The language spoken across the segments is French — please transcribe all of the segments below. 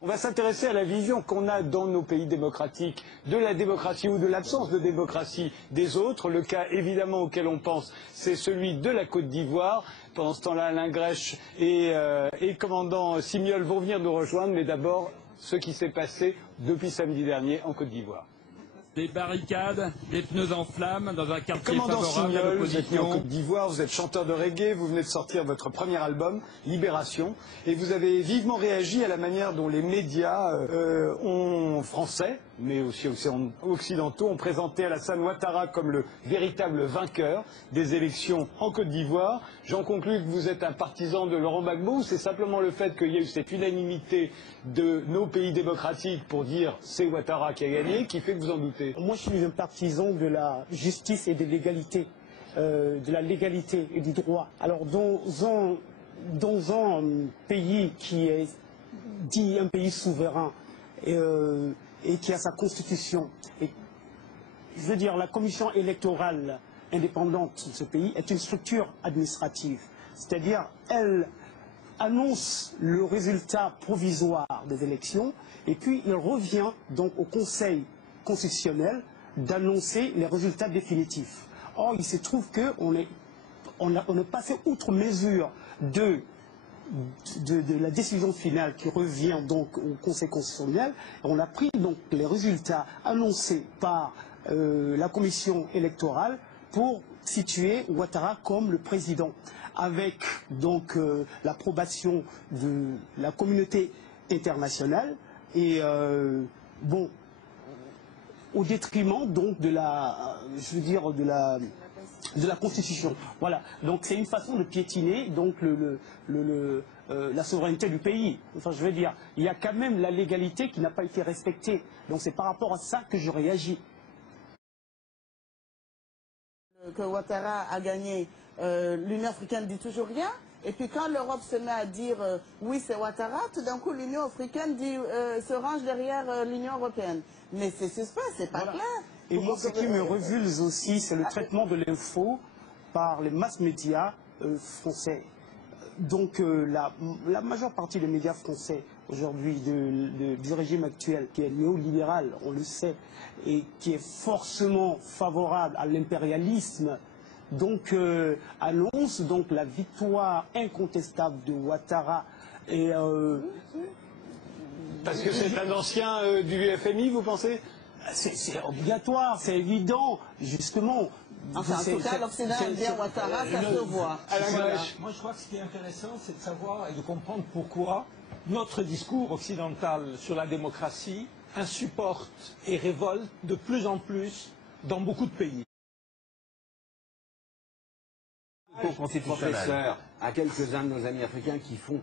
On va s'intéresser à la vision qu'on a dans nos pays démocratiques de la démocratie ou de l'absence de démocratie des autres. Le cas évidemment auquel on pense, c'est celui de la Côte d'Ivoire. Pendant ce temps-là, Alain Grèche et commandant Simiol vont venir nous rejoindre, mais d'abord ce qui s'est passé depuis samedi dernier en Côte d'Ivoire. Des barricades, des pneus en flammes dans un quartier Commandant favorable à Simiol, vous êtes né en l'opposition. Côte d'Ivoire, vous êtes chanteur de reggae, vous venez de sortir votre premier album, Libération, et vous avez vivement réagi à la manière dont les médias français, mais aussi occidentaux, ont présenté Alassane Ouattara comme le véritable vainqueur des élections en Côte d'Ivoire. J'en conclus que vous êtes un partisan de Laurent Gbagbo, ou c'est simplement le fait qu'il y a eu cette unanimité de nos pays démocratiques pour dire c'est Ouattara qui a gagné, qui fait que vous en doutez? Moi, je suis un partisan de la justice et de l'égalité, de la légalité et du droit. Alors, dans un pays qui est dit un pays souverain et qui a sa constitution, et, je veux dire, la commission électorale indépendante de ce pays est une structure administrative. C'est-à-dire, elle annonce le résultat provisoire des élections et puis il revient donc au Conseil constitutionnel d'annoncer les résultats définitifs. Or, il se trouve qu'on est passé outre mesure de la décision finale qui revient donc au Conseil constitutionnel. On a pris donc les résultats annoncés par la commission électorale pour situer Ouattara comme le président, avec donc l'approbation de la communauté internationale et bon, au détriment donc de la, je veux dire, de la Constitution. Voilà. Donc c'est une façon de piétiner donc la souveraineté du pays. Enfin, je veux dire, il y a quand même la légalité qui n'a pas été respectée. Donc c'est par rapport à ça que je réagis. Que Ouattara a gagné, l'Union africaine dit toujours rien. Et puis quand l'Europe se met à dire oui c'est Ouattara, tout d'un coup l'Union africaine se range derrière l'Union européenne. Mais c'est suspect, c'est pas clair. Et moi ce qui me revulse aussi, c'est le traitement de l'info par les mass médias français. Donc la majeure partie des médias français aujourd'hui du régime actuel, qui est néolibéral, on le sait, et qui est forcément favorable à l'impérialisme, donc annonce donc la victoire incontestable de Ouattara. Et, parce que c'est un ancien du FMI, vous pensez? C'est obligatoire, c'est évident, justement. Enfin, en tout cas, l'Occident aime bien Ouattara, ça se voit. Voilà. Moi, je crois que ce qui est intéressant, c'est de savoir et de comprendre pourquoi notre discours occidental sur la démocratie insupporte et révolte de plus en plus dans beaucoup de pays. Professeur, à quelques-uns de nos amis africains qui font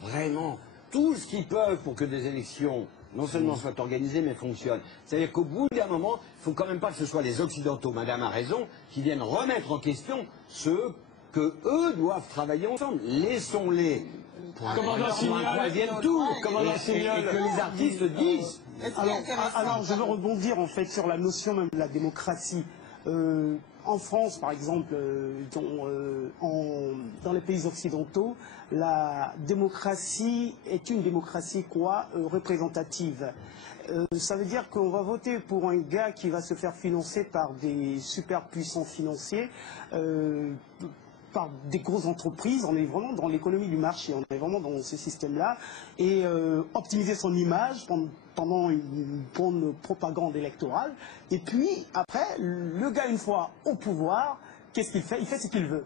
vraiment tout ce qu'ils peuvent pour que des élections non seulement soient organisées, mais fonctionnent. C'est-à-dire qu'au bout d'un moment, il ne faut quand même pas que ce soit les Occidentaux, madame a raison, qui viennent remettre en question ce que eux doivent travailler ensemble. Laissons-les pour un troisième tour, et que les artistes disent. Alors, je veux rebondir en fait sur la notion même de la démocratie. En France, par exemple, dans les pays occidentaux, la démocratie est une démocratie représentative. Ça veut dire qu'on va voter pour un gars qui va se faire financer par des superpuissants financiers, par des grosses entreprises. On est vraiment dans l'économie du marché, on est vraiment dans ce système-là, et optimiser son image pendant une bonne propagande électorale. Et puis après, le gars, une fois au pouvoir, qu'est-ce qu'il fait? Il fait ce qu'il veut.